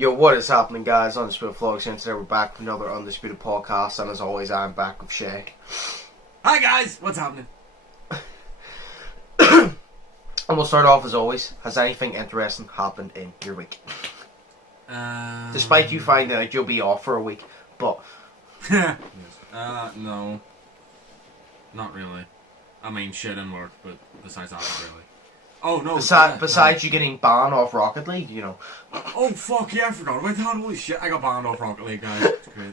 Yo, what is happening, guys? Undisputed Vlogs, and today we're back with another Undisputed podcast, and as always, I'm back with Shay. Hi guys, what's happening? And we'll start off as always. Has anything interesting happened in your week? Despite you finding out you'll be off for a week, but... no. Not really. I mean, shit in work, but besides that, not really. Oh, no. Besides you getting banned off Rocket League, you know. Oh, fuck, yeah, I forgot about that. Holy shit, I got banned off Rocket League, guys. It's great.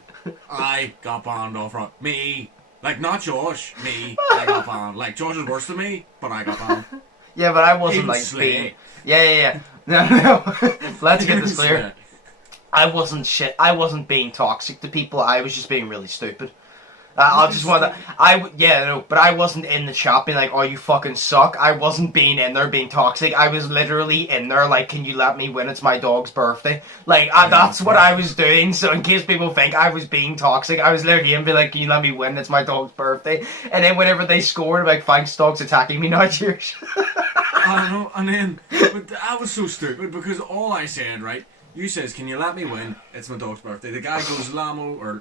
I got banned off Rocket League. Me. Like, not Josh. Me. I got banned. Like, Josh is worse than me, but I got banned. Yeah, but I wasn't, like, being... Yeah. No. Let's get this clear. I wasn't being toxic to people. I was just being really stupid. But I wasn't in the chat being like, oh, you fucking suck. I wasn't being in there being toxic. I was literally in there like, can you let me win? It's my dog's birthday. Like, that's what I was doing. So in case people think I was being toxic, I was literally in be like, can you let me win? It's my dog's birthday. And then whenever they scored, like, thanks, dog's attacking me now, cheers. I don't know. And then, but I was so stupid because all I said, right, you says, can you let me win? It's my dog's birthday. The guy goes, Lamau or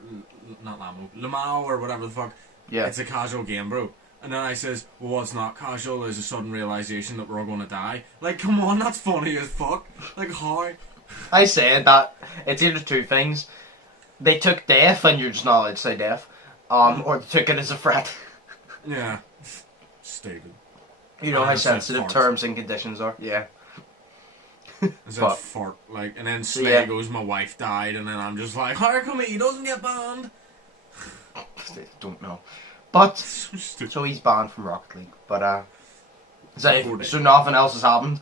whatever the fuck. Yeah. It's a casual game, bro. And then I says, well, what's not casual is a sudden realization that we're all going to die. Like, come on, that's funny as fuck. Like, how? I said that it's either two things. They took death and you're just not allowed to say death. Or they took it as a threat. Yeah. Stupid. You know how sensitive terms and conditions are. Yeah. Is that fart, like, and then Slay goes, my wife died, and then I'm just like, how come he doesn't get banned? I don't know. But, so he's banned from Rocket League. But, so nothing else has happened?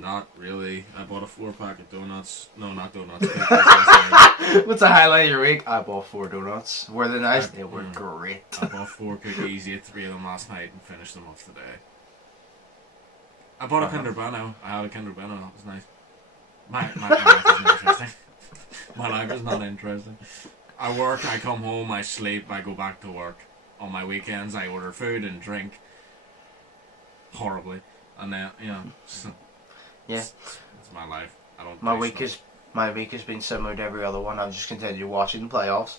Not really. I bought a 4-pack of donuts. No, not donuts. What's the highlight of your week? I bought 4 donuts. Were they nice? They were great. I bought 4 cookies, ate 3 of them last night, and finished them off today. I bought a Kinder Bueno. I had a Kinder Bueno. That was nice. My life isn't interesting. My life is not interesting. I work, I come home, I sleep, I go back to work. On my weekends, I order food and drink. Horribly. And then, you know, it's my life. I don't. My week has been similar to every other one. I've just continued watching the playoffs.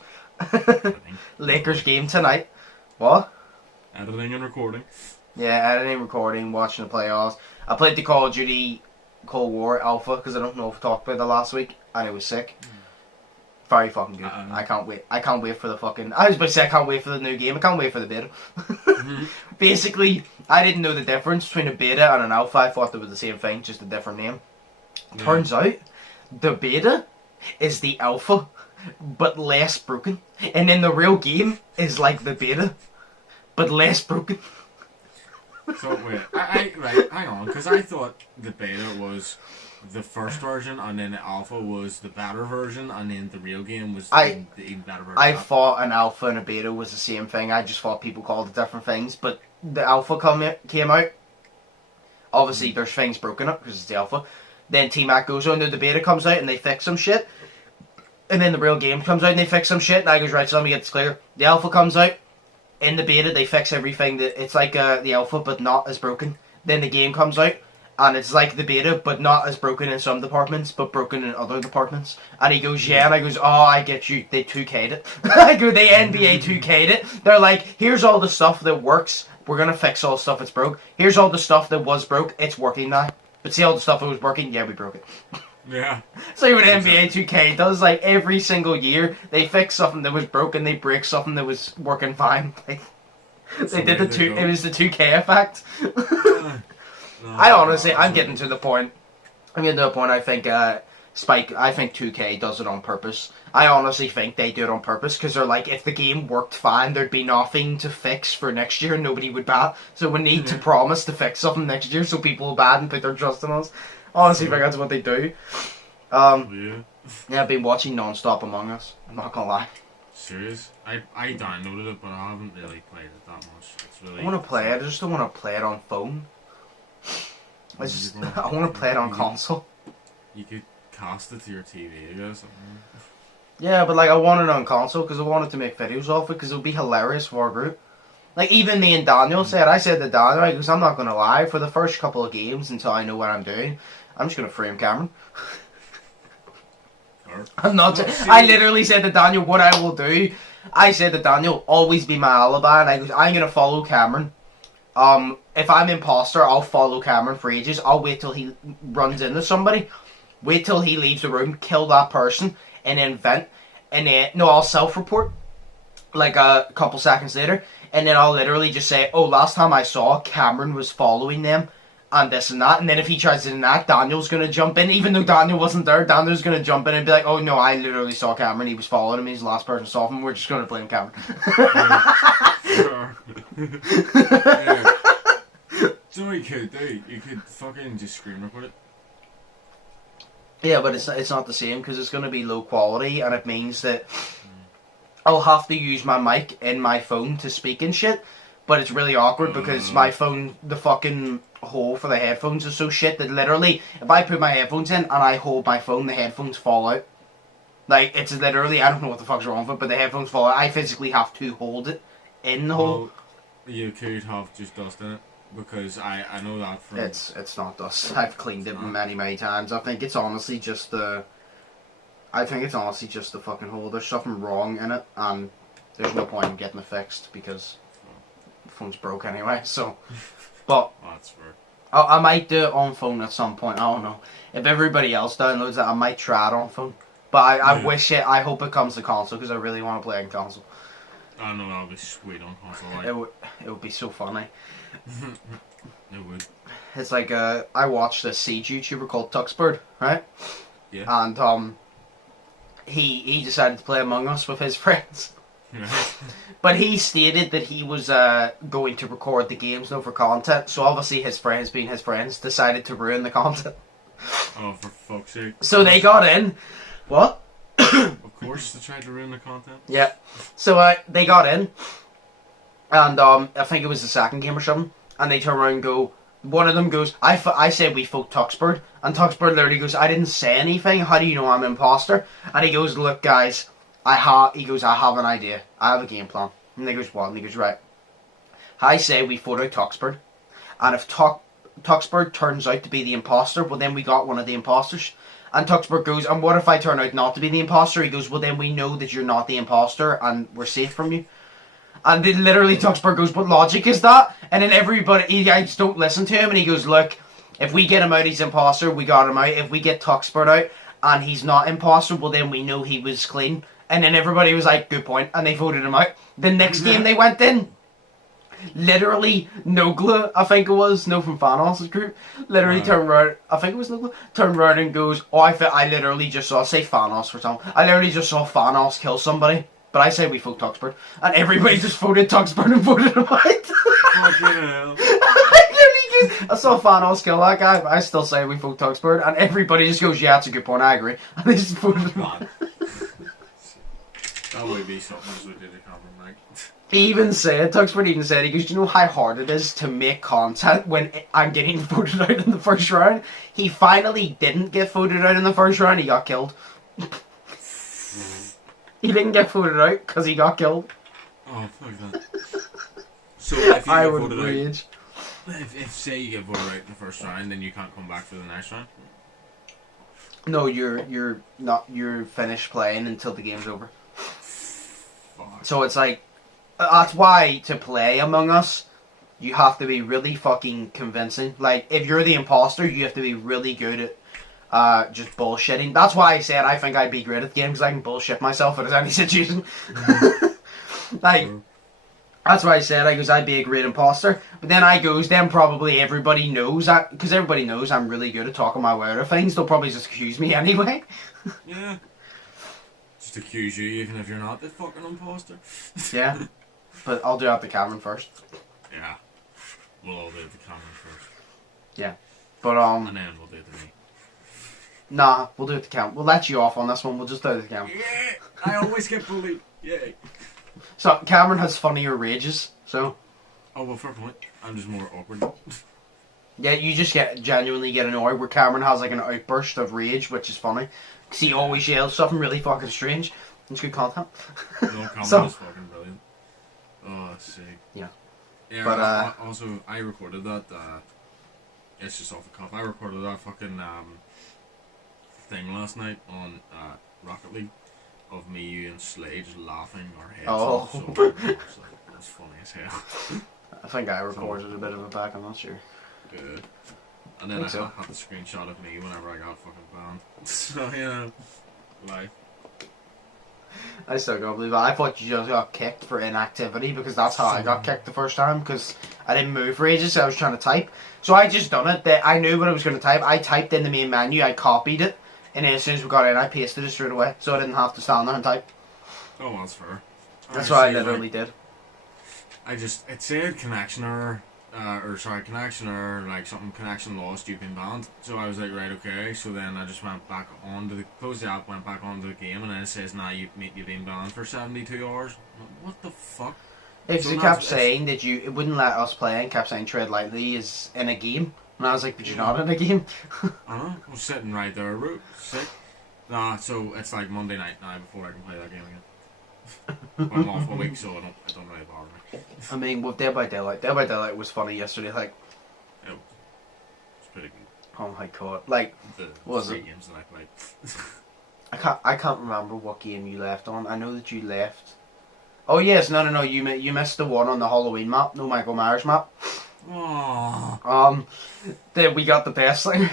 Lakers game tonight. What? Editing and recording. Yeah, editing, recording, watching the playoffs. I played the Call of Duty Cold War Alpha because I don't know if I talked about it last week, and it was sick. Very fucking good. I can't wait. I can't wait for the fucking... I was about to say I can't wait for the new game. I can't wait for the beta. Basically, I didn't know the difference between a beta and an alpha. I thought they were the same thing, just a different name. Yeah. Turns out, the beta is the alpha, but less broken. And then the real game is like the beta, but less broken. So wait, right, hang on, because I thought the beta was the first version, and then the alpha was the better version, and then the real game was the even better version. I thought an alpha and a beta was the same thing. I just thought people called it different things. But the alpha came out. Obviously, there's things broken up because it's the alpha. Then T-Mac goes on, and the beta comes out, and they fix some shit. And then the real game comes out, and they fix some shit. And I goes, right, so let me get this clear. The alpha comes out. In the beta, they fix everything. It's like the alpha, but not as broken. Then the game comes out, and it's like the beta, but not as broken in some departments, but broken in other departments. And he goes, yeah, and I goes, oh, I get you. They 2K'd it. I go, they NBA 2K'd it. They're like, here's all the stuff that works. We're going to fix all the stuff that's broke. Here's all the stuff that was broke. It's working now. But see all the stuff that was working? Yeah, we broke it. Yeah. So what NBA 2K does, like, every single year, they fix something that was broken, they break something that was working fine. Like, they did it was the 2K effect. I'm getting to the point, I think, I think 2K does it on purpose. I honestly think they do it on purpose, because they're like, if the game worked fine, there'd be nothing to fix for next year, and nobody would bat. So we need to promise to fix something next year, so people will bat and put their trust in us. Honestly, I think that's what they do. Yeah, I've been watching non-stop Among Us. I'm not gonna lie. Serious? I downloaded it, but I haven't really played it that much. It's really... I want to play it. I just don't want to play it on phone. I want to play it on console. You could cast it to your TV, I guess. Yeah, but like I want it on console because I wanted to make videos off it because it would be hilarious for our group. Like, even me and Daniel said, I said to Daniel, because I'm not going to lie, for the first couple of games until I know what I'm doing, I'm just going to frame Cameron. are. I'm not. I literally said to Daniel, what I will do. I said to Daniel, always be my alibi, and I goes, I'm gonna follow Cameron. If I'm imposter, I'll follow Cameron for ages. I'll wait till he runs into somebody, wait till he leaves the room, kill that person, and then vent, and then no, I'll self-report like a couple seconds later, and then I'll literally just say, oh, last time I saw Cameron was following them, and this and that, and then if he tries to deny, Daniel's gonna jump in, even though Daniel wasn't there. Daniel's gonna jump in and be like, oh no, I literally saw Cameron, he was following him, he's the last person saw him, we're just gonna blame Cameron. Yeah. So what you could do, you could fucking just screen record it. Yeah, but it's not the same, because it's gonna be low quality, and it means that I'll have to use my mic in my phone to speak and shit, but it's really awkward because my phone, the fucking hole for the headphones is so shit that literally, if I put my headphones in and I hold my phone, the headphones fall out. Like, it's literally, I don't know what the fuck's wrong with it, but the headphones fall out. I physically have to hold it in the hole. You could have just dust in it, because I know that from... It's not dust. I've cleaned it many times. I think it's honestly just the... fucking hole. There's something wrong in it, and there's no point in getting it fixed because the phone's broke anyway. So, but that's fair. I might do it on phone at some point. I don't know if everybody else downloads it. I might try it on phone, but I wish it. I hope it comes to console because I really want to play on console. I know that'll be sweet on console. It would be so funny. It would. It's like I watched a Siege YouTuber called Tuxbird, right? Yeah. And he decided to play Among Us with his friends. But he stated that he was going to record the games for content, so obviously his friends, being his friends, decided to ruin the content. Oh, for fuck's sake. So they got in. What? Of course they tried to ruin the content. Yeah. So they got in, and I think it was the second game or something, and they turn around and go, one of them goes, I said we fought Tuxbird, and Tuxbird literally goes, I didn't say anything, how do you know I'm an imposter? And he goes, look guys, I have an idea, I have a game plan. And they goes, what? And he goes, right, I say we fought out Tuxbird, and if Tuxbird turns out to be the imposter, well then we got one of the imposters. And Tuxbird goes, and what if I turn out not to be the imposter? He goes, well then we know that you're not the imposter, and we're safe from you. And then literally Tuxbird goes, what logic is that? And then everybody, guys don't listen to him, and he goes, look, if we get him out, he's imposter, we got him out. If we get Tuxbird out, and he's not imposter, well then we know he was clean. And then everybody was like, good point, and they voted him out. The next game they went in, literally, Nogla, I think it was, no, from Thanos' group, literally turned around, I think it was Nogla, turned around and goes, oh, I literally just saw, say Thanos for something, I literally just saw Thanos kill somebody. But I say we vote Tuxbird, and everybody just voted Tuxbird and voted him out. I saw Thanos kill that guy, but I still say we vote Tuxbird, and everybody just goes, yeah, that's a good point, I agree. And they just voted him out. That would be something as we did a comment, like. Tuxbird even said, he goes, do you know how hard it is to make content when I'm getting voted out in the first round? He finally didn't get voted out in the first round, he got killed. He didn't get voted out because he got killed. Oh, fuck that. So if you I get would voted rage. out, if say you get voted out in the first round, then you can't come back for the next round? No, you're finished playing until the game's over. Fuck. So it's like, that's why to play Among Us, you have to be really fucking convincing. Like, if you're the imposter, you have to be really good at just bullshitting. That's why I said I think I'd be great at the game, because I can bullshit myself in any situation. Like, that's why I said I'd be a great imposter. But then then probably everybody knows that, because everybody knows I'm really good at talking my way out of things. They'll probably just accuse me anyway. Yeah. Just accuse you even if you're not the fucking imposter. Yeah. But I'll do it to Cameron first. Yeah. We'll all do it to Cameron first. Yeah. But and then we'll do it to me. Nah, we'll do it to Cameron. We'll let you off on this one. We'll just do it to Cameron. Yeah! I always get bullied. Yay. So, Cameron has funnier rages, so... Oh, well, fair point. I'm just more awkward. Yeah, you just genuinely get annoyed, where Cameron has like an outburst of rage, which is funny. Because he always yells something really fucking strange. It's good content. No, Cameron is fucking brilliant. Oh, that's sick. Yeah. Yeah, but, also, I recorded that, it's just off the cuff. I recorded that fucking, thing last night on Rocket League of me, you, and Slade just laughing our heads Oh. off. So it was funny as hell. I think I recorded a bit of it back, I'm not sure. Good. And then I so. had the screenshot of me whenever I got fucking banned. So, you know, life. I still can't believe that. I thought you just got kicked for inactivity because that's how I got kicked the first time because I didn't move for ages, so I was trying to type. So I just done it. That I knew what I was going to type. I typed in the main menu, I copied it, and then as soon as we got in, I pasted it straight away, so I didn't have to stand there and type. Oh, that's fair. That's what I literally did. It said connection error, connection error, like something, connection lost, you've been banned. So I was like, right, okay. So then I just went back closed the app, went back onto the game, and then it says, nah, you've been banned for 72 hours. What the fuck? Because it kept saying that it wouldn't let us play, and kept saying tread lightly is in a game. And I was like, but you're not in a game. I know, I was sitting right there, bro. Sick. Nah, so it's like Monday night now before I can play that game again. I'm off a week, so it don't really bother me. I mean, with Dead by Daylight was funny yesterday. Like, It was pretty good. oh my god, like, The what was three it? games that I played. I can't remember what game you left on. I know that you left. Oh yes, no. You missed the one on the Halloween map, no Michael Myers map. Aww. Then we got the best thing.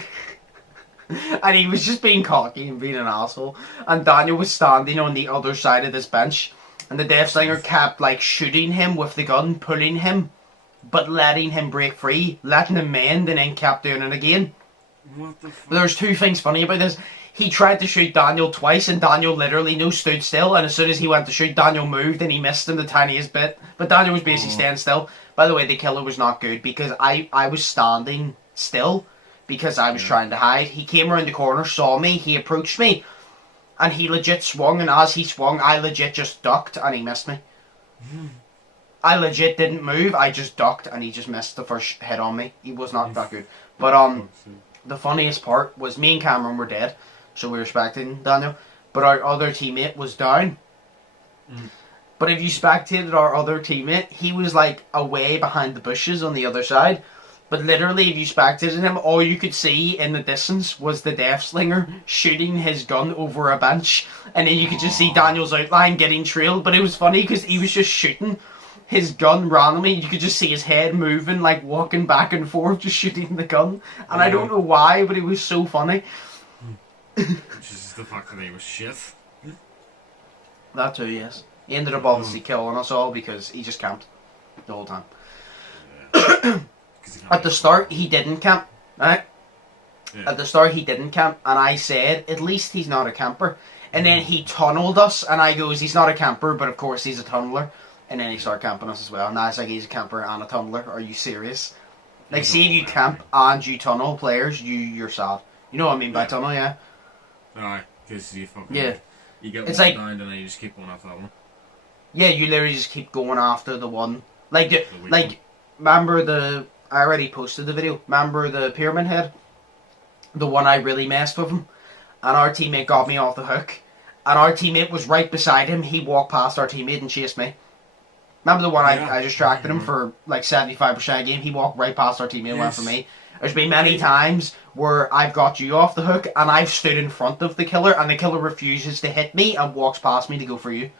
And he was just being cocky and being an asshole. And Daniel was standing on the other side of this bench, and the Death Slinger kept like shooting him with the gun, pulling him, but letting him break free, letting him mend, and then kept doing it again. What the fuck? There's two things funny about this. He tried to shoot Daniel twice, and Daniel literally stood still, and as soon as he went to shoot, Daniel moved, and he missed him the tiniest bit. But Daniel was basically staying still. By the way, the killer was not good, because I was standing still, because I was trying to hide. He came around the corner, saw me, he approached me, and he legit swung, and as he swung, I legit just ducked, and he missed me. I legit didn't move, I just ducked, and he just missed the first hit on me. He was not that good. But, the funniest part was me and Cameron were dead, so we were spectating Daniel, but our other teammate was down. But if you spectated our other teammate, he was like away behind the bushes on the other side. But literally, if you spectated him, all you could see in the distance was the Death Slinger shooting his gun over a bench, and then you could just see Daniel's outline getting trailed. But it was funny because he was just shooting his gun randomly. You could just see his head moving, like walking back and forth, just shooting the gun. And I don't know why, but it was so funny. Which is the fact that he was shit. That too, yes. He ended up obviously killing us all because he just camped the whole time. Yeah. At the start, he didn't camp, right? Yeah. At the start, he didn't camp, and I said, at least he's not a camper. And then he tunneled us, and I goes, he's not a camper, but of course he's a tunneler. And then he started camping us as well. And I was like, he's a camper and a tunneler. Are you serious? Like, see if you camp and you tunnel players, you're sad. You know what I mean by tunnel, yeah? Alright, because you fucking... Yeah. You get It's one like- down and then you just keep going after that one. Yeah, you literally just keep going after the one. Like, weak one. remember the... I already posted the video. Remember the Pyramid Head? The one I really messed with him. And our teammate got me off the hook. And our teammate was right beside him. He walked past our teammate and chased me. Remember the one I distracted him for like 75% of the game? He walked right past our teammate and went for me. There's been many times where I've got you off the hook and I've stood in front of the killer and the killer refuses to hit me and walks past me to go for you.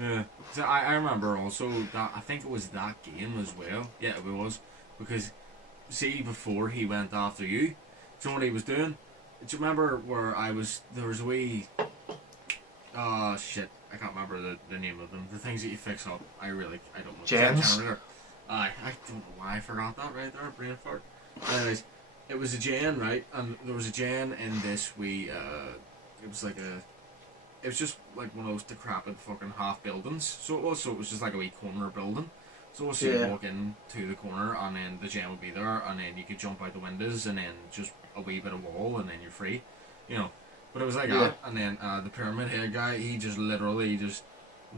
Yeah. So I remember also that, I think it was that game as well. Yeah, it was. Because, see, before he went after you, so what he was doing, do you remember where there was a wee, oh shit, I can't remember the name of them, the things that you fix up, I don't know. Gens? I don't know why I forgot that right there, brain fart. Anyways, it was a gen, right, and there was a gen in this wee, it was just like one of those decrepit fucking half buildings, so it was just like a wee corner building. So you walk into the corner and then the gem would be there and then you could jump out the windows and then just a wee bit of wall and then you're free. You know. But it was like that, and then the Pyramid Head guy, he just literally just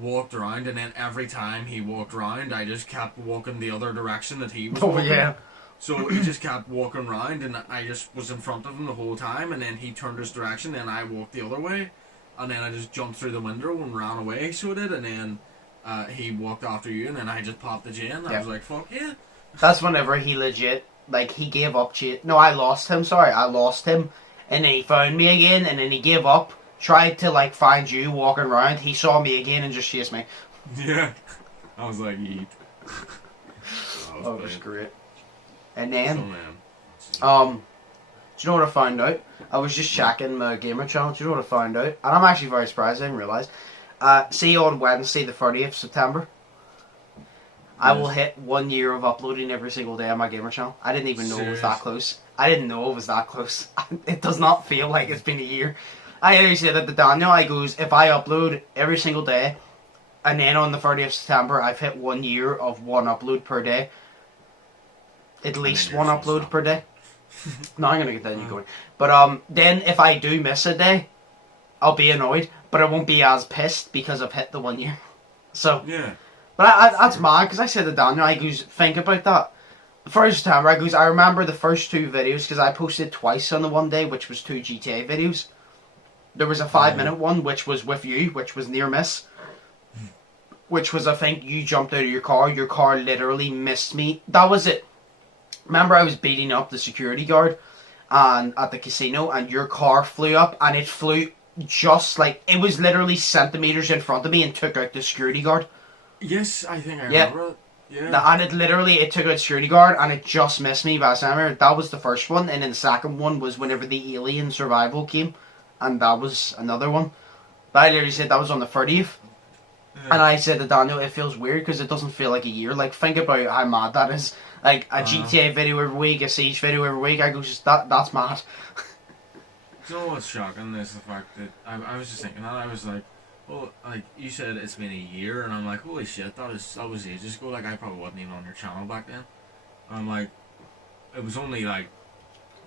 walked around, and then every time he walked around, I just kept walking the other direction that he was walking. Yeah. So he just kept walking around, and I just was in front of him the whole time, and then he turned his direction, then I walked the other way, and then I just jumped through the window and ran away, so I did, and then he walked after you, and then I just popped the gen. I was like, fuck yeah. That's whenever he legit, like, he gave up chase. No, I lost him, and then he found me again, and then he gave up, tried to like find you walking around, he saw me again and just chased me. Yeah. I was like, yeet. That was great. And then, So, do you know what I found out? I was just checking my gamer channel. Do you know what I found out? And I'm actually very surprised. I didn't realise. See, on Wednesday, the 30th of September, I will hit 1 year of uploading every single day on my gamer channel. I didn't even know it was that close. I didn't know it was that close. It does not feel like it's been a year. I always said that to Daniel, I goes, if I upload every single day, and then on the 30th of September, I've hit 1 year of one upload per day. At least one upload per day. No, I'm gonna get that going. But then if I do miss a day, I'll be annoyed, but I won't be as pissed because I've hit the 1 year. So yeah. But that's mad, because I said to Daniel, I goes, think about that. The first time, I goes, I remember the first two videos, because I posted twice on the one day, which was 2 GTA videos. There was a 5-minute one, which was with you, which was near miss. Which was, I think, you jumped out of your car literally missed me. That was it. Remember, I was beating up the security guard and at the casino, and your car flew up, and it flew just like, it was literally centimetres in front of me and took out the security guard. Yes, I think I remember it. Yeah. And it took out security guard, and it just missed me by Samuel. That was the first one, and then the second one was whenever the alien survival came, and that was another one. But I literally said that was on the 30th. And I said to Daniel, it feels weird because it doesn't feel like a year. Like, think about how mad that is. Like, a GTA video every week, a Siege video every week. I go, just that's mad. You know what's shocking is the fact that I was just thinking that. I was like, well, like, you said it's been a year, and I'm like, holy shit, that was ages ago. Like, I probably wasn't even on your channel back then. And I'm like, it was only, like,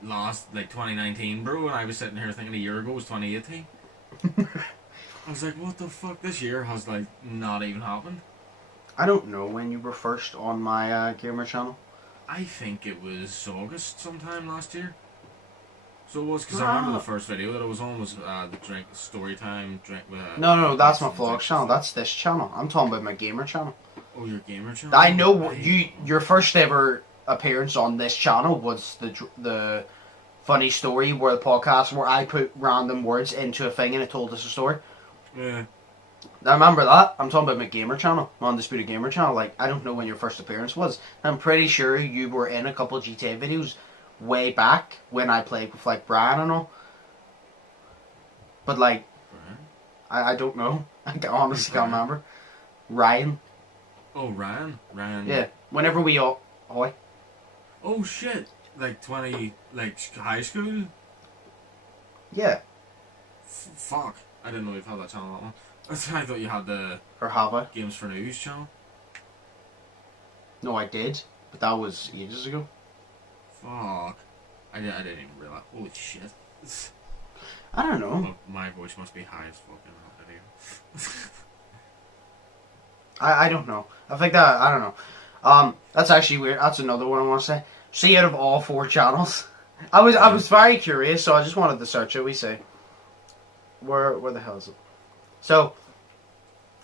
2019, bro, and I was sitting here thinking a year ago was 2018. I was like, what the fuck? This year has, like, not even happened. I don't know when you were first on my gamer channel. I think it was August sometime last year. So it was, because I remember the first video that I was on was the story time drink with... No, that's my vlog channel. That's this channel. I'm talking about my gamer channel. Oh, your gamer channel? I know your first ever appearance on this channel was the funny story where the podcast where I put random words into a thing and it told us a story. Yeah. I remember that. I'm talking about my gamer channel, my Undisputed Gamer channel. Like, I don't know when your first appearance was. I'm pretty sure you were in a couple of GTA videos way back when I played with, like, Brian and all. But, like, I don't know. I honestly can't remember. Ryan. Oh, Ryan? Ryan. Yeah. Whenever we all... Oh, shit. Like, high school? Yeah. Fuck. I didn't know you'd had that channel, that one. I thought you had the... Or have I? Games for News channel. No, I did. But that was ages ago. Fuck. I didn't even realise. Holy shit. I don't know. My voice must be high as fuck in that video. I don't know. I think that... I don't know. That's actually weird. That's another one I want to say. See, out of all 4 channels... I was very curious, so I just wanted to search it. We say... Where the hell is it? So,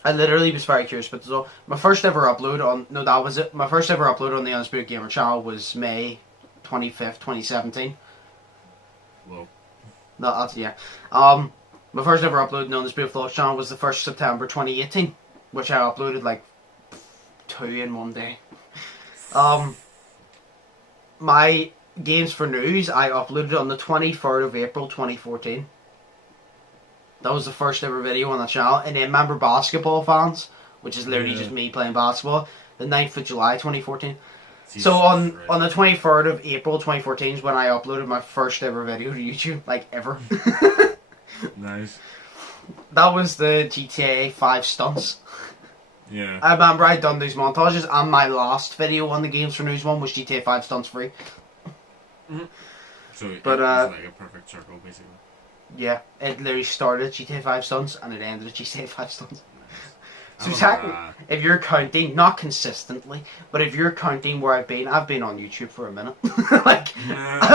I literally was very curious, but so my first ever upload on... No, that was it. My first ever upload on the Undisputed Gamer channel was May 25th, 2017. Whoa. No, that's... Yeah. My first ever upload on the Undisputed Vlogs channel was the 1st September 2018, which I uploaded, like, 2 in one day. My Games for News, I uploaded on the 23rd of April, 2014. That was the first ever video on the channel. And then remember Basketball Fans, which is literally just me playing basketball, the 9th of July 2014. Jesus, so on the 23rd of April 2014 is when I uploaded my first ever video to YouTube, like ever. Nice. That was the GTA 5 stunts. Yeah. I remember I'd done these montages, and my last video on the Games for News one was GTA 5 stunts free. Mm-hmm. So it was like a perfect circle, basically. Yeah, it literally started at GTA 5 stunts and it ended at GTA 5 stunts. So if you're counting, not consistently, but if you're counting where I've been on YouTube for a minute. Like, I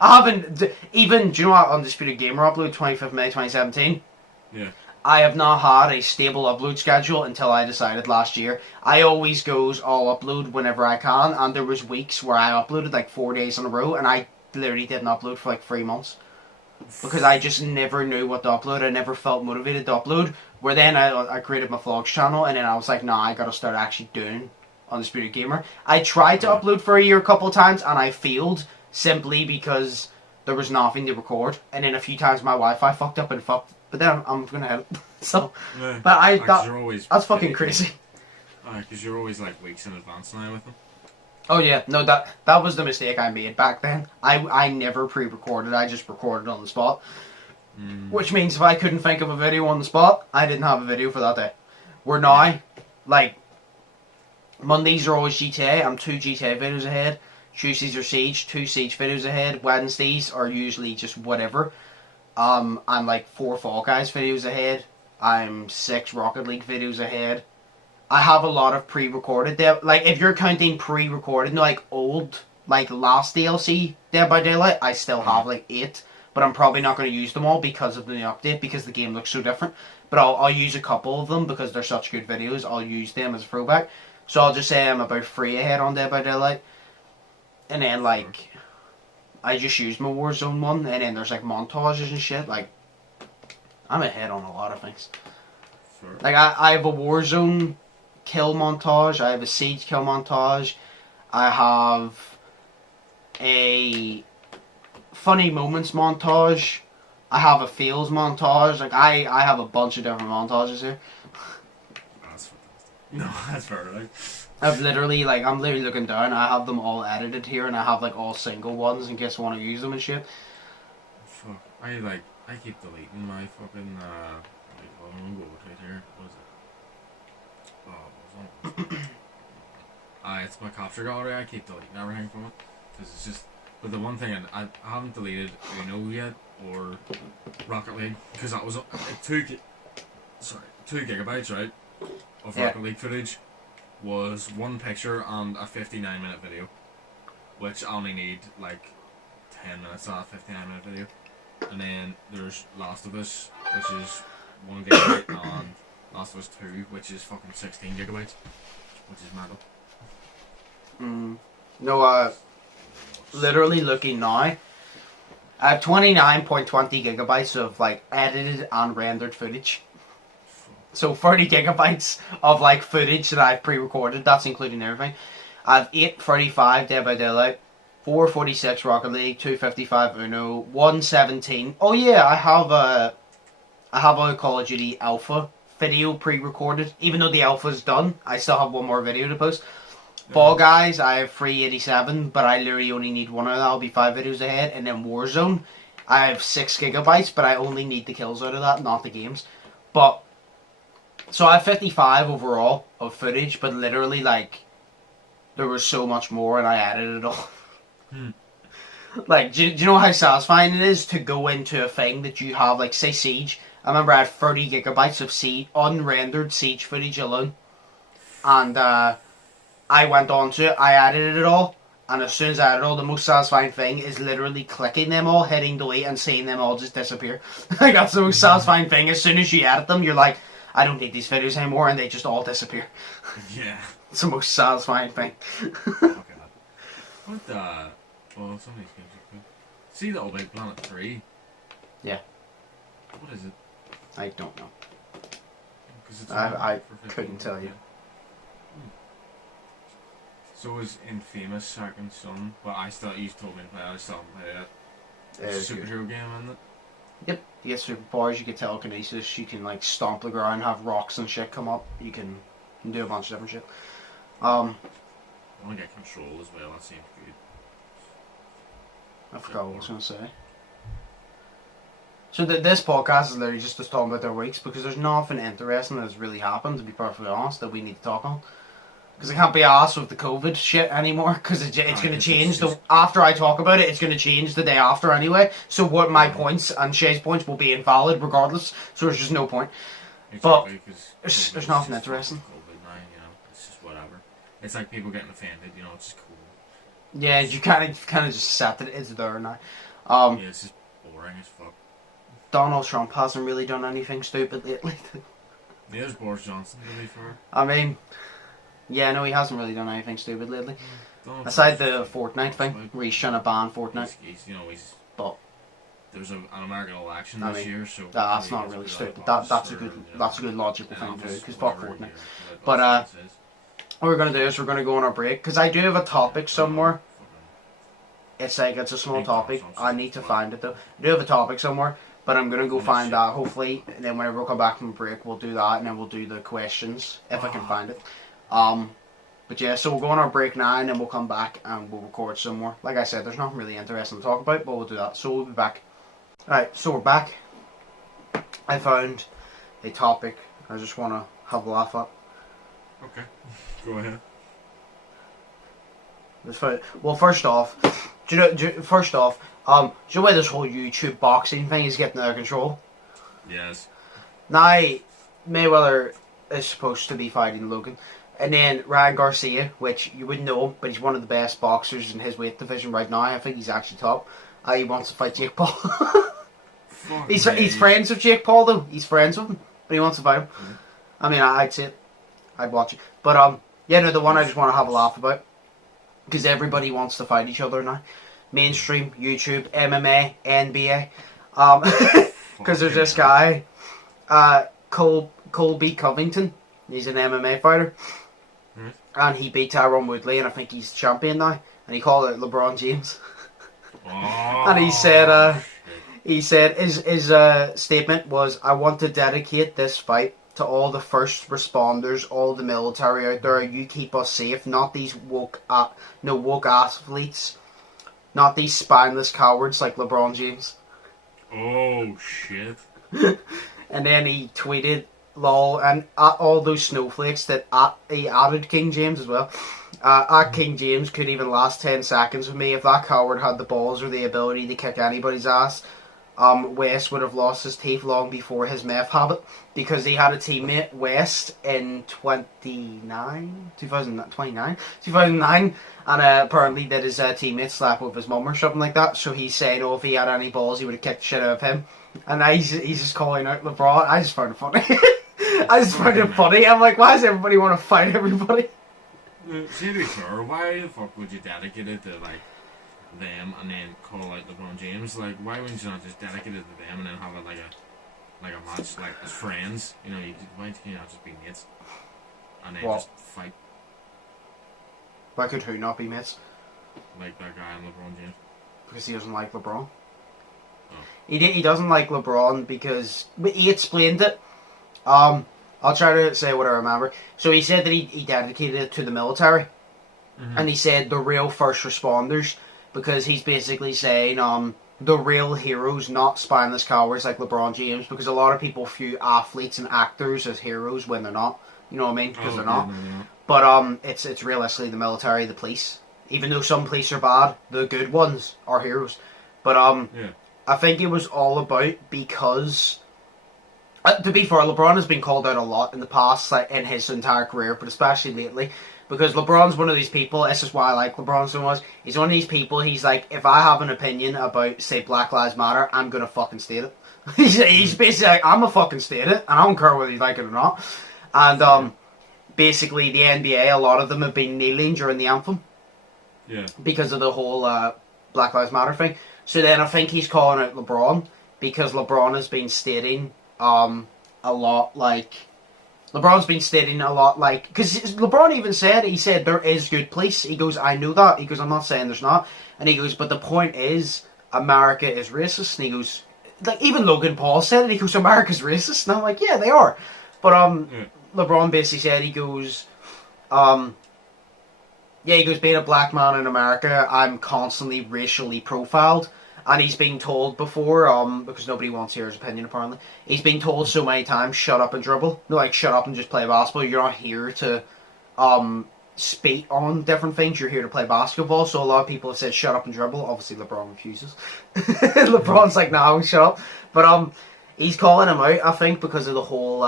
haven't, even, do you know what, Undisputed Gamer upload, 25th May 2017? Yeah. I have not had a stable upload schedule until I decided last year. I always goes, I'll upload whenever I can, and there was weeks where I uploaded like 4 days in a row, and I literally didn't upload for like 3 months. because I just never knew what to upload. I never felt motivated to upload. Where then I created my vlogs channel, and then I was like, nah, I gotta start actually doing Undisputed Gamer. I tried to upload for a year a couple of times, and I failed simply because there was nothing to record. And then a few times my Wi-Fi fucked up and fucked. But then I'm gonna help. So, Yeah. but That's fucking crazy. Because you're always like weeks in advance now with them. Oh yeah, no, that was the mistake I made back then. I never pre-recorded. I just recorded on the spot. Which means if I couldn't think of a video on the spot, I didn't have a video for that day. Where now, like, Mondays are always GTA. I'm 2 GTA videos ahead. Tuesdays are Siege. 2 Siege videos ahead. Wednesdays are usually just whatever. I'm like 4 Fall Guys videos ahead. I'm 6 Rocket League videos ahead. I have a lot of pre-recorded there. Like, if you're counting pre-recorded, like old, like last DLC Dead by Daylight, I still have like 8. But I'm probably not going to use them all because of the new update, because the game looks so different. But I'll use a couple of them because they're such good videos. I'll use them as a throwback. So I'll just say I'm about 3 ahead on Dead by Daylight. And then, like, I just used my Warzone one, and then there's like montages and shit. Like, I'm ahead on a lot of things. Sure. Like, I have a Warzone kill montage, I have a Siege kill montage, I have a funny moments montage, I have a fails montage. Like, I have a bunch of different montages here. That's fantastic. No, that's fair, like. I'm literally looking down, I have them all edited here, and I have like all single ones in case I want to use them and shit. Fuck, I keep deleting my fucking, I'm gonna go right here. What is it? It's my capture gallery. I keep deleting everything from it because it's just. But the one thing I haven't deleted Uno yet or Rocket League because that was 2 gigabytes, right, of Rocket League footage was 1 picture and a 59-minute video, which I only need like 10 minutes of a 59-minute video, and then there's Last of Us, which is 1 gigabyte and Last of Us 2, which is fucking 16 gigabytes, which is mental. No, literally looking now, I have 29.20 gigabytes of like edited and rendered footage. So 30 gigabytes of like footage that I've pre-recorded, that's including everything. I have 835 Dead by Daylight, 446 Rocket League, 255 Uno, 117. Oh yeah, I have a Call of Duty Alpha video pre-recorded. Even though the alpha's done, I still have one more video to post. Fall Guys, I have 387, but I literally only need one of that. I'll be 5 videos ahead. And then Warzone, I have 6 gigabytes, but I only need the kills out of that, not the games. But so I have 55 overall of footage, but literally like there was so much more, and I added it all. Like, do you know how satisfying it is to go into a thing that you have, like, say Siege? I remember I had 30 gigabytes of unrendered Siege footage alone. And I went on to it, I added it all. And as soon as I added it all, the most satisfying thing is literally clicking them all, hitting delete, and seeing them all just disappear. Like, that's the most satisfying thing. As soon as you edit them, you're like, I don't need these videos anymore, and they just all disappear. Yeah. It's the most satisfying thing. What the... Well, some of these games are good. See Little Big Planet 3? Yeah. What is it? I don't know. It's I couldn't tell you. So is Infamous Second Son, but you told me to play it, I still haven't played it. It's a superhero game, isn't it? Yep, you get superpowers, you get telekinesis, you can like stomp the ground, have rocks and shit come up, you can do a bunch of different shit. I want to get control as well, that seems good. I forgot what I was going to say. So this podcast is literally just us talking about their weeks, because there's nothing interesting that's really happened, to be perfectly honest, that we need to talk on. Because I can't be asked with the COVID shit anymore, because it's going to change. After I talk about it, it's going to change the day after anyway. So what my points and Shay's points will be invalid regardless, so there's just no point. Exactly, but there's nothing interesting. COVID-19, it's just whatever. It's like people getting offended, it's just cool. Yeah, you kind of just accept it. It's there now. Yeah, it's just boring as fuck. Donald Trump hasn't really done anything stupid lately. There's Boris Johnson, to be fair. I mean, yeah, no, he hasn't really done anything stupid lately. Donald Aside Trump's the Fortnite thing, where he's trying to ban Fortnite. He's but there's an American election I this mean, year, so that's not really stupid. That's a good logical thing to do, because fuck Fortnite. But what we're gonna do is we're gonna go on our break, because I do have a topic somewhere. It's a small topic. I need to find it though. I do have a topic somewhere, but I'm gonna go find that hopefully, and then whenever we come back from break, we'll do that, and then we'll do the questions if I can find it. But yeah, so we'll go on our break now, and then we'll come back and we'll record some more. Like I said, there's nothing really interesting to talk about, but we'll do that. So we'll be back. Alright, so we're back. I found a topic I just want to have a laugh at. Okay, go ahead. Well, first off, do you know why this whole YouTube boxing thing is getting out of control? Yes. Now, Mayweather is supposed to be fighting Logan. And then Ryan Garcia, which you wouldn't know, but he's one of the best boxers in his weight division right now. I think he's actually top. He wants to fight Jake Paul. He's friends with Jake Paul though. He's friends with him, but he wants to fight him. Mm-hmm. I mean, I'd see it. I'd watch it. But yeah, no, the one I just want to have a laugh about, because everybody wants to fight each other now. Mainstream, YouTube, MMA, NBA. Because there's this guy, Colby Covington. He's an MMA fighter. And he beat Tyron Woodley, and I think he's champion now. And he called out LeBron James. And he said his statement was, "I want to dedicate this fight to all the first responders, all the military out there. You keep us safe, not these woke athletes, not these spineless cowards like LeBron James." Oh shit! And then he tweeted, "Lol," and at all those snowflakes that he added King James as well. At King James could even last 10 seconds with me if that coward had the balls or the ability to kick anybody's ass. West would have lost his teeth long before his meth habit, because he had a teammate, West, in 2009, and apparently that his teammate slept with his mum or something like that. So he's saying, if he had any balls, he would have kicked the shit out of him. And he's just calling out LeBron. I just found it funny. I'm like, why does everybody want to fight everybody? See, to be fair, why the fuck would you dedicate it to like them and then call out LeBron James? Like, why wouldn't you not just dedicate it to them and then have it like a match, like as friends? You know, why can't you not just be mates and then just fight? Why could who not be mates? Like that guy and LeBron James. Because he doesn't like LeBron. Oh. He doesn't like LeBron because he explained it. I'll try to say what I remember. So he said that he dedicated it to the military. Mm-hmm. And he said the real first responders, because he's basically saying the real heroes, not spineless cowards like LeBron James, because a lot of people view athletes and actors as heroes when they're not. You know what I mean? Because they're not. No. But it's realistically the military, the police. Even though some police are bad, the good ones are heroes. But yeah. I think it was all about because... to be fair, LeBron has been called out a lot in the past, like in his entire career, but especially lately, because LeBron's one of these people. This is why I like LeBron so much. He's one of these people. He's like, if I have an opinion about, say, Black Lives Matter, I'm gonna fucking state it. He's basically like, I'm gonna fucking state it, and I don't care whether you like it or not. And basically, the NBA, a lot of them have been kneeling during the anthem, because of the whole Black Lives Matter thing. So then I think he's calling out LeBron because LeBron has been stating. LeBron's been stating a lot, like, because LeBron even said, there is good police. He goes, I know that. He goes, I'm not saying there's not. And he goes, but the point is, America is racist. And he goes, like, even Logan Paul said it. He goes, America's racist. And I'm like, yeah, they are. But, LeBron basically said, he goes, being a black man in America, I'm constantly racially profiled. And he's been told before, because nobody wants to hear his opinion apparently, he's been told so many times, shut up and dribble. No, like, shut up and just play basketball. You're not here to speak on different things. You're here to play basketball. So a lot of people have said, shut up and dribble. Obviously, LeBron refuses. LeBron's like, nah, shut up. But he's calling him out, I think, because of the whole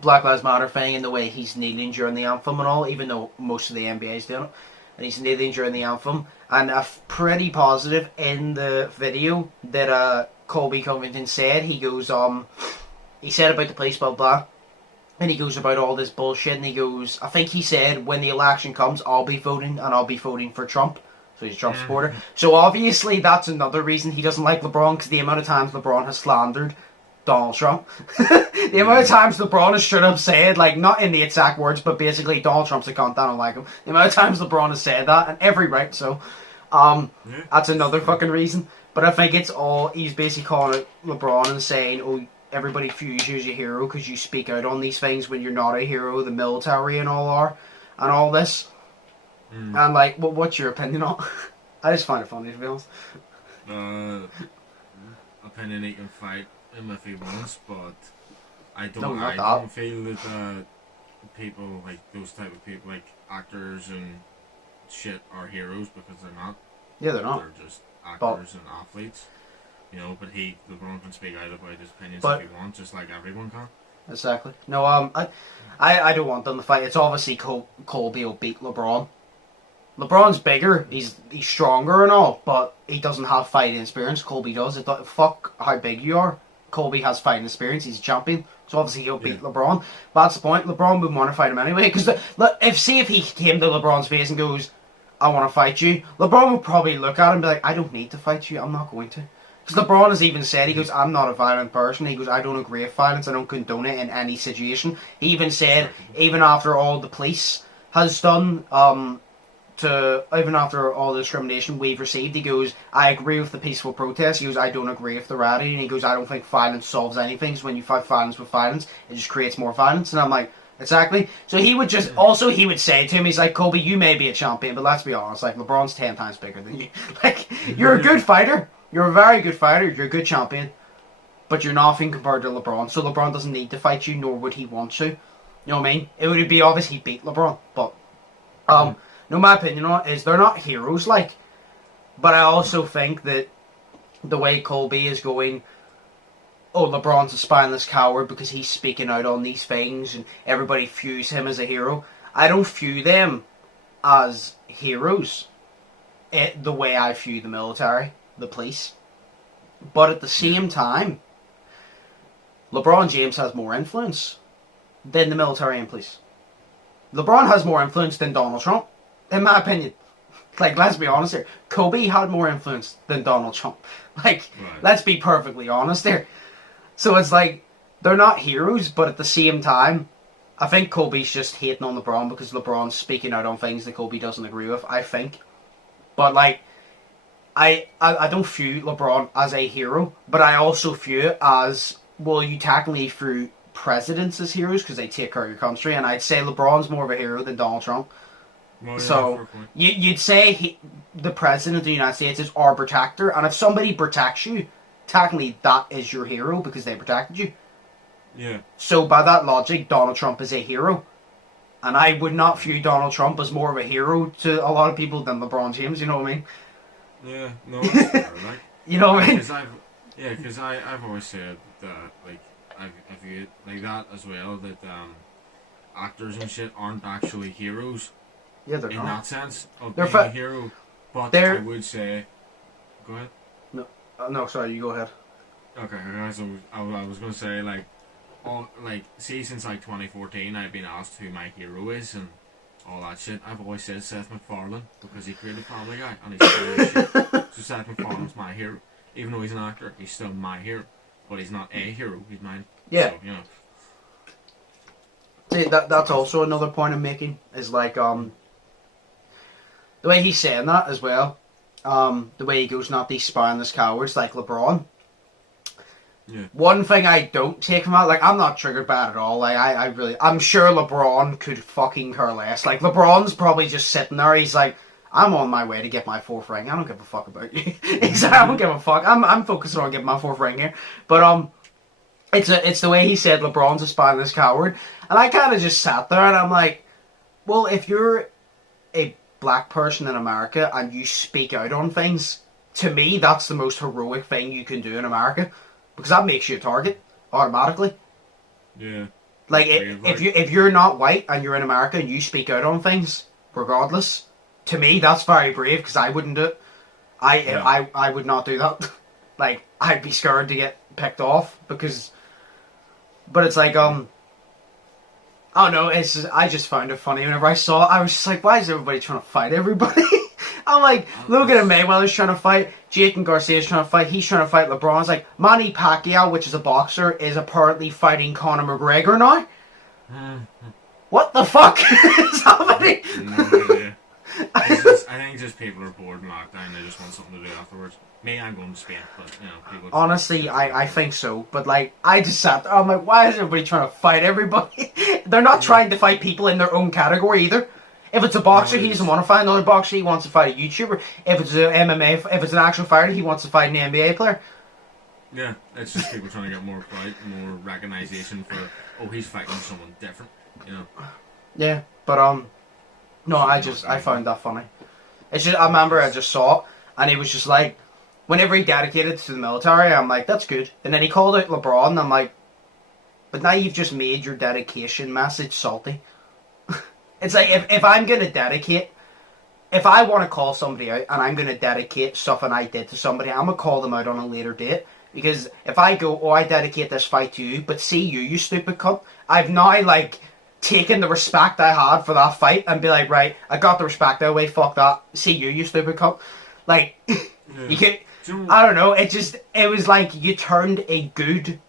Black Lives Matter thing and the way he's kneeling during the anthem and all, even though most of the NBA's doing it. And he's kneeling during the anthem. And I'm pretty positive in the video that Colby Covington said, he goes, he said about the police, blah, blah, and he goes about all this bullshit, and he goes, I think he said, when the election comes, I'll be voting, and I'll be voting for Trump. So he's a Trump supporter. So obviously that's another reason he doesn't like LeBron, because the amount of times LeBron has slandered Donald Trump. The amount of times LeBron has straight up said, like, not in the exact words, but basically Donald Trump's a cunt, I don't like him. The amount of times LeBron has said that, and every right, so that's another fucking reason. But I think it's all, he's basically calling it LeBron and saying, oh, everybody views you as a hero because you speak out on these things when you're not a hero, the military and all are, and all this. And like, what's your opinion on it? I just find it funny, to be honest. Opinion he can fight him if he wants, but I don't feel that people, like those type of people, like actors and shit, are heroes, because they're not. Yeah, they're not. They're just actors and athletes. You know, but LeBron can speak out about his opinions if he wants, just like everyone can. Exactly. No, I don't want them to fight. It's obviously Colby will beat LeBron. LeBron's bigger, he's stronger and all, but he doesn't have fighting experience. Colby does. Fuck how big you are. Colby has fighting experience. He's a champion, so obviously he'll beat LeBron. But that's the point. LeBron wouldn't want to fight him anyway, because if he came to LeBron's face and goes, "I want to fight you," LeBron would probably look at him and be like, "I don't need to fight you. I'm not going to." Because LeBron has even said, he goes, "I'm not a violent person." He goes, "I don't agree with violence. I don't condone it in any situation." He even said, even after all the police has done, even after all the discrimination we've received, he goes, "I agree with the peaceful protest." He goes, "I don't agree with the rioting." And he goes, "I don't think violence solves anything. So when you fight violence with violence, it just creates more violence." And I'm like, exactly. So he would just, also he would say to him, he's like, "Colby, you may be a champion, but let's be honest, like, LeBron's 10 times bigger than you. Like, you're a good fighter. You're a very good fighter. You're a good champion. But you're nothing compared to LeBron. So LeBron doesn't need to fight you, nor would he want to." You know what I mean? It would be obvious he'd beat LeBron. But, no, my opinion on it is they're not heroes, like. But I also think that the way Colby is going, "Oh, LeBron's a spineless coward because he's speaking out on these things and everybody views him as a hero." I don't view them as heroes the way I view the military, the police. But at the same time, LeBron James has more influence than the military and police. LeBron has more influence than Donald Trump, in my opinion. Like, let's be honest here. Kobe had more influence than Donald Trump. Like, let's be perfectly honest here. So it's like, they're not heroes, but at the same time, I think Kobe's just hating on LeBron because LeBron's speaking out on things that Kobe doesn't agree with, I think. But, like, I don't view LeBron as a hero, but I also view it as, well, you technically view presidents as heroes because they take care of your country, and I'd say LeBron's more of a hero than Donald Trump. Well, so you'd say the president of the United States is our protector, and if somebody protects you, technically that is your hero because they protected you. Yeah. So by that logic, Donald Trump is a hero, and I would not view Donald Trump as more of a hero to a lot of people than LeBron James. You know what I mean? Yeah. No, that's fair, like. You know what I mean? Because I've always said that, like, I view it like that as well, that actors and shit aren't actually heroes. Yeah, they're not. In that sense of being a hero. But I would say... Go ahead. No, sorry, you go ahead. Okay, so I was going to say, like, see, since, like, 2014, I've been asked who my hero is and all that shit. I've always said Seth MacFarlane, because he created Family Guy, and he's still shit. So Seth MacFarlane's my hero. Even though he's an actor, he's still my hero. But he's not a hero, he's mine. Yeah. So, you know. See, that's also another point I'm making, is like, the way he's saying that as well, the way he goes, "Not these spineless cowards," like LeBron. Yeah. One thing I don't take from that, like, I'm not triggered by it at all. Like, I'm sure LeBron could fucking care less. Like, LeBron's probably just sitting there, he's like, "I'm on my way to get my 4th ring. I don't give a fuck about you." Exactly, I don't give a fuck. I'm focusing on getting my 4th ring here. But, it's the way he said LeBron's a spineless coward. And I kind of just sat there and I'm like, well, if you're a black person in America and you speak out on things, to me, that's the most heroic thing you can do in America. Because that makes you a target, automatically. Yeah. Like, if you're not white and you're in America and you speak out on things, regardless, to me, that's very brave, because I wouldn't do it. I would not do that. Like, I'd be scared to get picked off, because... But it's like, I don't know, I just found it funny whenever I saw it. I was just like, why is everybody trying to fight everybody? I'm like, Logan and Mayweather's trying to fight, Jake and Garcia's trying to fight, he's trying to fight LeBron. It's like, Manny Pacquiao, which is a boxer, is apparently fighting Conor McGregor now. What the fuck is happening? No idea. I think just people are bored in lockdown, they just want something to do afterwards. Me, I'm going to Spain, but, you know, people... Honestly, I think so, but, like, I just sat there, I'm like, why is everybody trying to fight everybody? They're not trying to fight people in their own category, either. If it's a boxer, he doesn't want to fight another boxer, he wants to fight a YouTuber. If it's an MMA, if it's an actual fighter, he wants to fight an NBA player. Yeah, it's just people trying to get more clout, more recognition for, oh, he's fighting someone different, you know. Yeah, but, no, I found that funny. It's just, I remember I just saw it, and he was just like, whenever he dedicated to the military, I'm like, that's good. And then he called out LeBron, and I'm like, but now you've just made your dedication message salty. It's like, if I'm going to dedicate, if I want to call somebody out, and I'm going to dedicate something I did to somebody, I'm going to call them out on a later date. Because if I go, oh, I dedicate this fight to you, but see you, you stupid cunt, I've now, like, taken the respect I had for that fight and be like, right, I got the respect away, fuck that, see you, you stupid cunt. Like, you can, I don't know, it was like you turned a good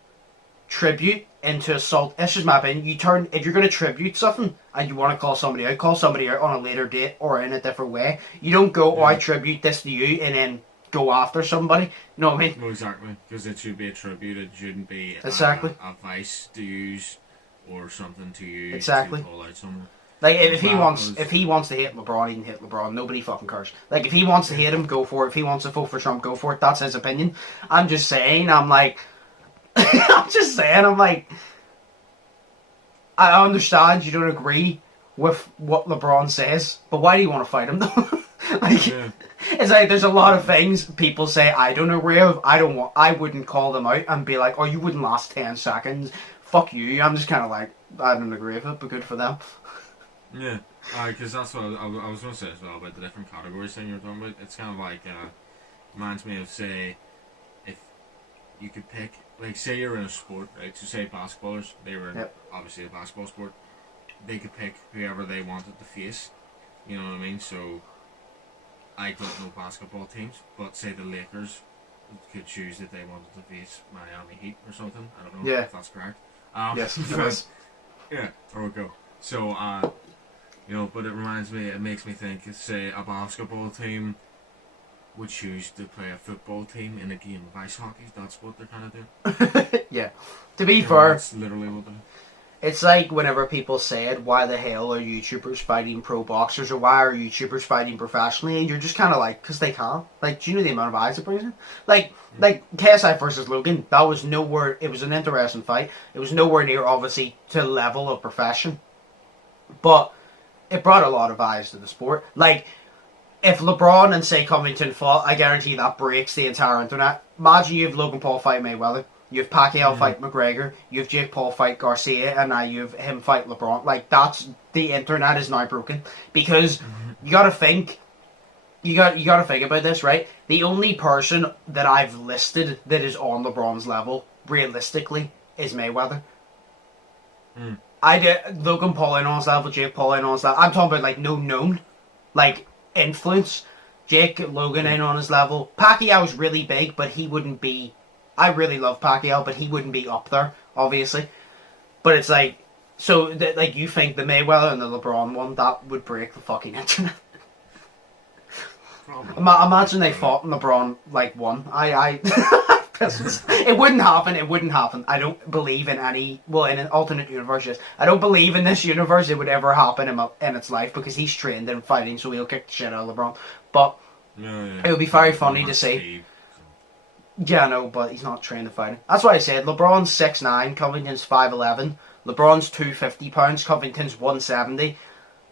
tribute into assault. It's just my opinion. If you're going to tribute something and you want to call somebody out on a later date or in a different way. You don't go, oh, I tribute this to you and then go after somebody. You know what I mean? No, exactly. Because it should be a tribute. It shouldn't be a vice to use or something to use exactly. to call out someone. Like, if he wants to hate LeBron, he can hate LeBron. Nobody fucking cares. Like, if he wants to hate him, go for it. If he wants to vote for Trump, go for it. That's his opinion. I'm just saying, I'm like, I understand you don't agree with what LeBron says, but why do you want to fight him, though? It's like, there's a lot of things people say I don't agree with. I wouldn't call them out and be like, oh, you wouldn't last 10 seconds. Fuck you. I'm just kind of like, I don't agree with it, but good for them. Yeah, because that's what I was going to say as well about the different categories thing you were talking about. It's kind of like, reminds me of, say, if you could pick, like, say you're in a sport, right? So say basketballers, they were in, obviously a basketball sport. They could pick whoever they wanted to face. You know what I mean? So, I don't know basketball teams, but say the Lakers could choose that they wanted to face Miami Heat or something. I don't know if that's correct. Yes, it is. Yeah, there we go. So, you know, but it makes me think, say, a basketball team would choose to play a football team in a game of ice hockey. That's what they're kind of doing. Yeah. To be fair, that's literally what they're doing. It's like whenever people said, why the hell are YouTubers fighting pro boxers, or why are YouTubers fighting professionally? And you're just kind of like, because they can. Like, do you know the amount of eyes it brings in? Like KSI versus Logan, that was nowhere, it was an interesting fight. It was nowhere near, obviously, to the level of profession. But it brought a lot of eyes to the sport. Like, if LeBron and, say, Covington fought, I guarantee that breaks the entire internet. Imagine you have Logan Paul fight Mayweather. You have Pacquiao fight McGregor. You have Jake Paul fight Garcia, and now you have him fight LeBron. Like, that's, the internet is now broken, because you got to think. You got to think about this, right? The only person that I've listed that is on LeBron's level, realistically, is Mayweather. I get Logan Paul in on his level, Jake Paul in on his level. I'm talking about, like, no known, like, influence. Jake Logan in on his level. Pacquiao's really big, but he wouldn't be. I really love Pacquiao, but he wouldn't be up there, obviously. But it's like, so, like, you think the Mayweather and the LeBron one, that would break the fucking internet. Imagine they fought and LeBron, like, won. It wouldn't happen. I don't believe in any, well, in an alternate universe, yes. I don't believe in this universe it would ever happen in its life, because he's trained in fighting, so he'll kick the shit out of LeBron. But it would be very funny to see. Yeah, no, but he's not trained to fight. That's why I said LeBron's 6'9", Covington's 5'11". LeBron's 250 pounds, Covington's 170.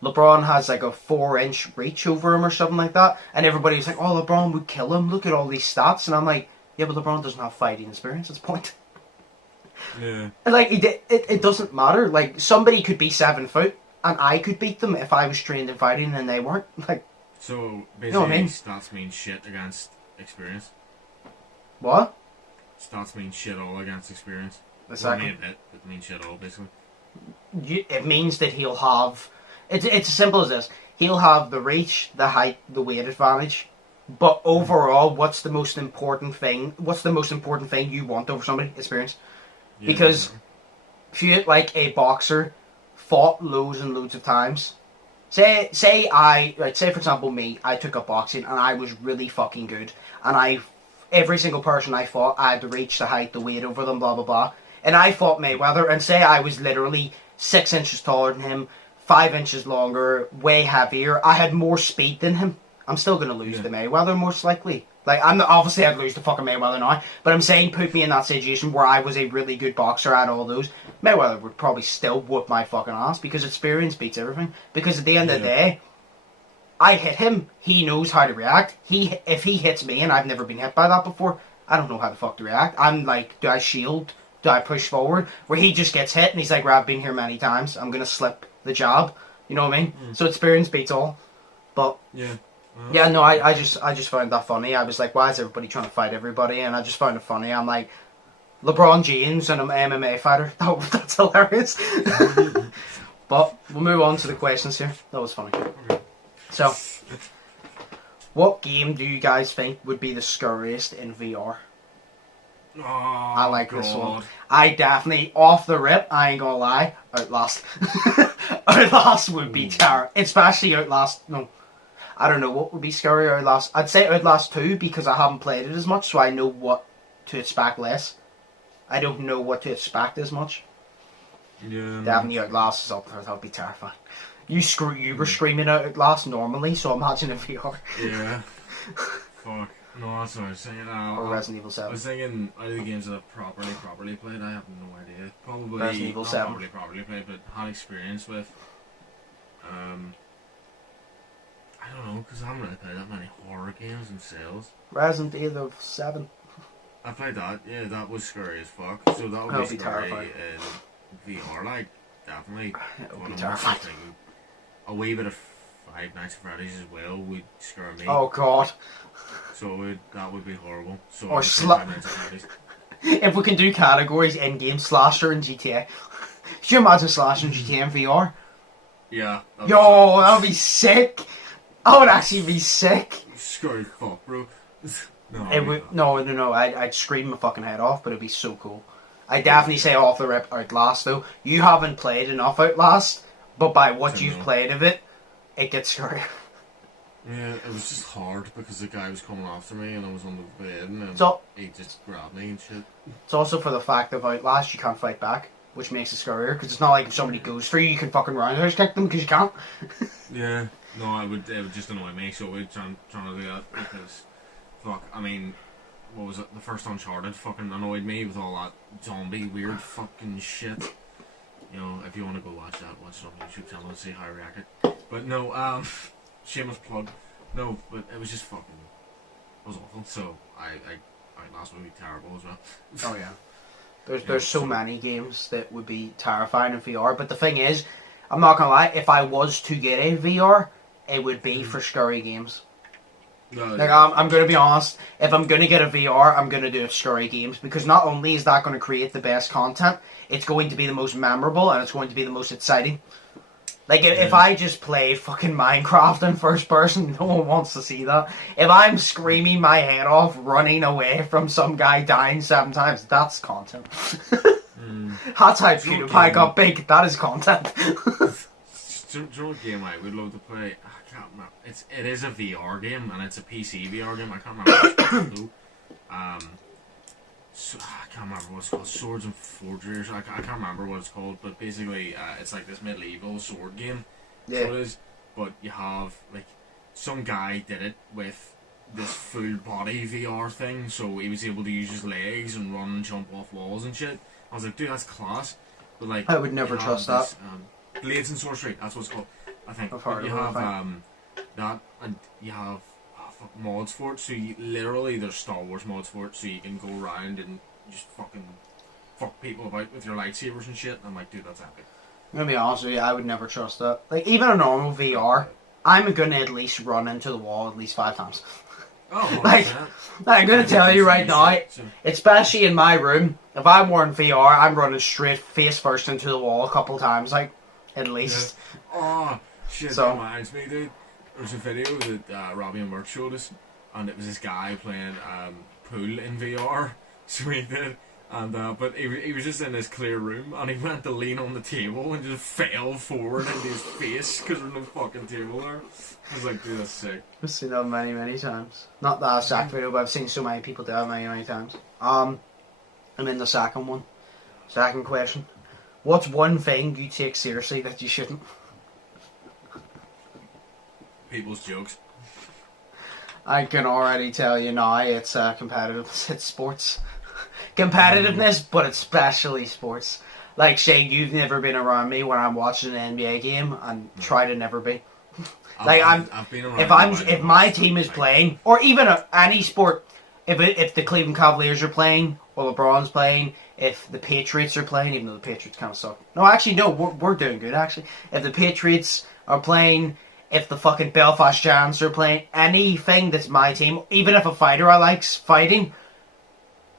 LeBron has like a 4-inch reach over him or something like that, and everybody's like, "Oh, LeBron would kill him. Look at all these stats." And I'm like, "Yeah, but LeBron doesn't have fighting experience. That's the point." Yeah. And like, it doesn't matter. Like, somebody could be 7 foot, and I could beat them if I was trained in fighting, and they weren't. Like, so basically, you know what I mean? Stats mean shit against experience. What? Stats mean shit all against experience. Exactly. It means shit all, basically. It means that he'll have It's as simple as this. He'll have the reach, the height, the weight advantage. But overall, what's the most important thing? What's the most important thing you want over somebody? Experience. Yeah, Because if you, like, a boxer fought loads and loads of times. Say for example me, I took up boxing and I was really fucking good. And every single person I fought, I had to reach the height, the weight over them, blah, blah, blah. And I fought Mayweather, and say I was literally 6 inches taller than him, 5 inches longer, way heavier. I had more speed than him. I'm still going to lose to Mayweather, most likely. Like, obviously I'd lose to fucking Mayweather now, but I'm saying put me in that situation where I was a really good boxer at all those. Mayweather would probably still whoop my fucking ass because experience beats everything. Because at the end of the day, I hit him, he knows how to react. If he hits me and I've never been hit by that before, I don't know how the fuck to react. I'm like, do I shield? Do I push forward? Where he just gets hit and he's like, I've been here many times, I'm going to slip the jab. You know what I mean? So experience beats all. But... yeah, no, I just found that funny. I was like, why is everybody trying to fight everybody? And I just found it funny. I'm like, LeBron James and an MMA fighter. That's hilarious. But we'll move on to the questions here. That was funny. Okay. So, what game do you guys think would be the scariest in VR? Oh, I like this one. God. I definitely, off the rip, I ain't gonna lie, Outlast. Outlast would be terrible. Especially Outlast, no. I don't know what would be scary Outlast. I'd say Outlast 2 because I haven't played it as much, so I know what to expect less. I don't know what to expect as much. Yeah. Definitely Outlast is up there. That would be terrifying. You were screaming out Outlast normally, so imagine in VR. Yeah. Fuck. No, that's what I was saying. Or Resident Evil 7. I was thinking out of the games that I've properly played, I have no idea. Probably Resident Evil not 7. properly played, but had experience with. I don't know, because I haven't really played that many horror games themselves. Resident Evil 7. I played that, yeah, that was scary as fuck. So that would That'd be be scary terrifying. in VR, like, definitely. It would One be of terrifying. them, like, a wee bit of Five Nights at Freddy's as well would scare me. Oh god. So that would be horrible. So Or I would say Five Nights at Freddy's. If we can do categories, in-game slasher and GTA. Could you imagine slasher and GTA in VR? Yeah. Yo, that would be sick. I would actually be sick. Scary fuck, bro. No, It would, no. I'd scream my fucking head off, but it'd be so cool. I definitely say off the rip Outlast though. You haven't played enough Outlast, but by what you've played of it, it gets scary. Yeah, it was just hard because the guy was coming after me and I was on the bed and he just grabbed me and shit. It's also for the fact of Outlast you can't fight back, which makes it scarier because it's not like if somebody goes for you, you can fucking round and kick them because you can't. Yeah, no, it would just annoy me, so we're trying to do that because, fuck, I mean, what was it? The first Uncharted fucking annoyed me with all that zombie weird fucking shit. You know, if you want to go watch that, watch it on YouTube channel and see how I reacted. But no, shameless plug. No, but it was just fucking, it was awful. So Outlast would be terrible as well. Oh yeah. There's so many games that would be terrifying in VR, but the thing is, I'm not gonna lie, if I was to get a VR, it would be for scary games. No, Like, I'm going to be honest, if I'm going to get a VR, I'm going to do it scary games, because not only is that going to create the best content, it's going to be the most memorable, and it's going to be the most exciting. Like, if I just play fucking Minecraft in first person, no one wants to see that. If I'm screaming my head off, running away from some guy dying 7 times, that's content. That's how PewDiePie got big, that is content. Do you know what game I would love to play? I can't remember. It is a VR game and it's a PC VR game. I can't remember what it's called though. So, I can't remember what it's called. Swords and Forgers. I can't remember what it's called, but basically it's like this medieval sword game. Yeah. So it is. But you have like some guy did it with this full body VR thing, so he was able to use his legs and run and jump off walls and shit. I was like, dude, that's class. But like, I would never you have trust this, that. Blades and Sorcery, that's what it's called, I think. I've heard But you of it, have that, and you have mods for it. So you literally, there's Star Wars mods for it, so you can go around and just fucking fuck people about with your lightsabers and shit. I'm like, dude, that's epic. I'm going to be honest with you, I would never trust that. Like, even a normal VR, I'm going to at least run into the wall at least 5 times. Oh, Like, I'm going to tell you right now, especially in my room, if I'm wearing VR, I'm running straight face first into the wall a couple times, like, at least. Oh, Shit, So- that reminds me, dude. There was a video that Robbie and Mark showed us, and it was this guy playing pool in VR. So he did, and but he was just in this clear room, and he went to lean on the table and just fell forward into his face because there's no fucking table there. I was like, dude, that's sick. I've seen that many times. Not that exact video, but I've seen so many people do it many times. And then the second one, second question: what's one thing you take seriously that you shouldn't? People's jokes. I can already tell you now, it's competitiveness. It's sports. Competitiveness, but especially sports. Like, say you've never been around me when I'm watching an NBA game, and try to never be. Like, I've been around if my team is playing, or even any sport, if the Cleveland Cavaliers are playing, or LeBron's playing, if the Patriots are playing, even though the Patriots kind of suck. No, actually, no, we're doing good, actually. If the Patriots are playing, if the fucking Belfast Giants are playing, anything that's my team, even if a fighter I like's fighting,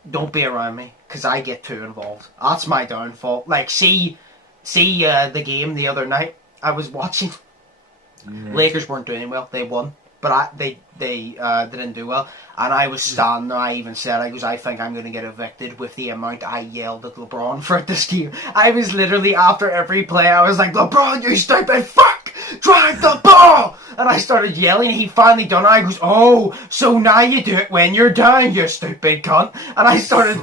don't be around me, because I get too involved. That's my downfall. Like, see the game the other night I was watching. Lakers weren't doing well. They won, but they didn't do well. And I was standing there. I even said, I think I'm going to get evicted with the amount I yelled at LeBron for this game. I was literally, after every play, I was like, LeBron, you stupid fuck! Drive the ball! And I started yelling. He finally done it. I goes, oh, so now you do it when you're down, you stupid cunt. And I started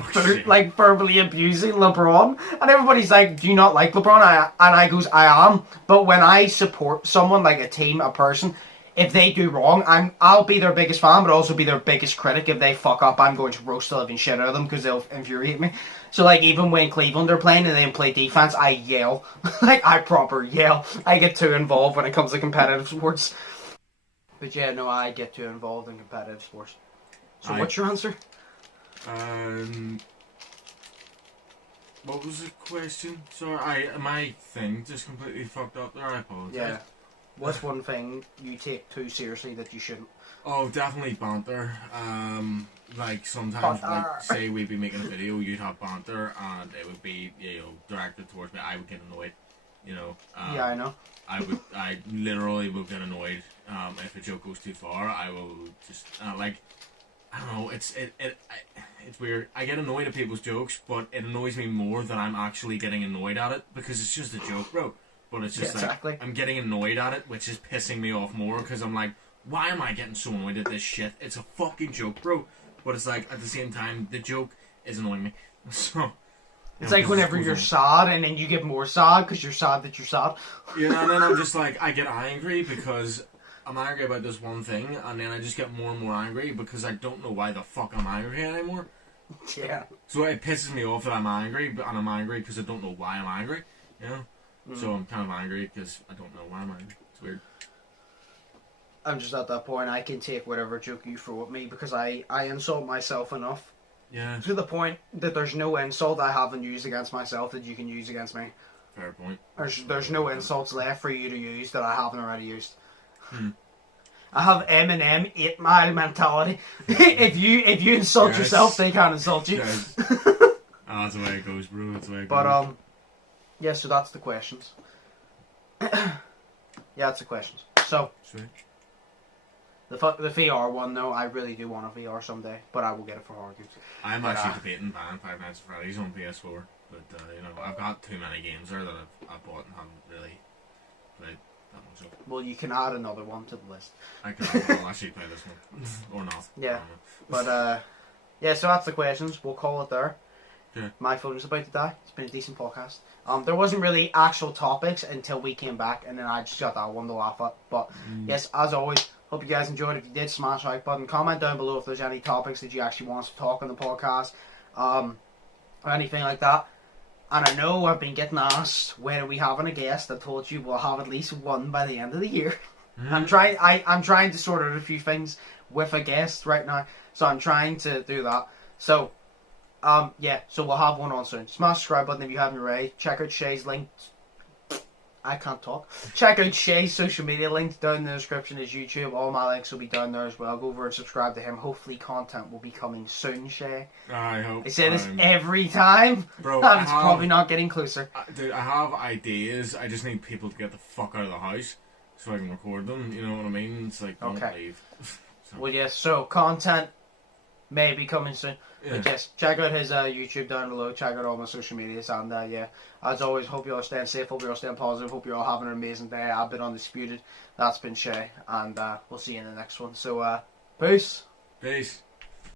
verbally abusing LeBron. And everybody's like, do you not like LeBron? And I goes, I am. But when I support someone, like a team, a person, if they do wrong, I'll be their biggest fan, but also be their biggest critic. If they fuck up, I'm going to roast the living shit out of them because they'll infuriate me. So, like, even when Cleveland are playing and they play defense, I yell. Like, I proper yell. I get too involved when it comes to competitive sports. But yeah, no, I get too involved in competitive sports. So what's your answer? What was the question? Sorry, my thing just completely fucked up there. I apologize. Yeah. What's one thing you take too seriously that you shouldn't? Oh, definitely banter. Like sometimes, like say we'd be making a video, you'd have banter, and it would be directed towards me. I would get annoyed. Yeah, I know. I literally will get annoyed if a joke goes too far. I will just I don't know. It's weird. I get annoyed at people's jokes, but it annoys me more that I'm actually getting annoyed at it because it's just a joke, bro. But it's just exactly. I'm getting annoyed at it, which is pissing me off more because I'm like, why am I getting so annoyed at this shit? It's a fucking joke, bro. But it's like, at the same time, the joke is annoying me. So... It's like whenever you're sad and then you get more sad because you're sad that you're sad. Yeah, and then I'm just like, I get angry because I'm angry about this one thing, and then I just get more and more angry because I don't know why the fuck I'm angry anymore. Yeah. So it pisses me off that I'm angry, and I'm angry because I don't know why I'm angry, So I'm kind of angry because I don't know why I'm angry. It's weird. I'm just at that point, I can take whatever joke you throw at me because I insult myself enough. Yeah. To the point that there's no insult I haven't used against myself that you can use against me. Fair point. There's no insults left for you to use that I haven't already used. I have Eminem 8 Mile mentality. if you insult yourself, they can't insult you. Yes. That's the way it goes, bro. That's the way it goes. But yeah. So that's the questions. Yeah, that's the questions. So. Sweet. The VR one, though, I really do want a VR someday, but I will get it for Horror Games. I'm actually debating buying Five Nights at Freddy's on PS4, but I've got too many games there that I've bought and haven't really played that much of. Well, you can add another one to the list. I'll actually play this one. Or not. Yeah. But, yeah, so that's the questions. We'll call it there. Okay. My phone's about to die. It's been a decent podcast. There wasn't really actual topics until we came back, and then I just got that one to laugh at. But, yes, as always, hope you guys enjoyed. If you did, smash the like button. Comment down below if there's any topics that you actually want us to talk on the podcast, or anything like that. And I know I've been getting asked, when are we having a guest? I told you we'll have at least one by the end of the year. I'm trying to sort out a few things with a guest right now, so I'm trying to do that. So, yeah, so we'll have one on soon. Smash the subscribe button if you haven't already. Check out Shay's link. I can't talk. Check out Shay's social media links down in the description. His YouTube. All my links will be down there as well. Go over and subscribe to him. Hopefully content will be coming soon, Shay. I hope. I say this every time. Bro, and it's probably not getting closer. Dude, I have ideas. I just need people to get the fuck out of the house. so I can record them. You know what I mean? It's like, don't leave. So. Well, yes. So content may be coming soon. Yeah. But yes, check out his YouTube down below. Check out all my social medias, and yeah, as always, hope you all staying safe. Hope you all staying positive. Hope you're all having an amazing day. I've been Undisputed. That's been Shay, and we'll see you in the next one. So, peace. Peace.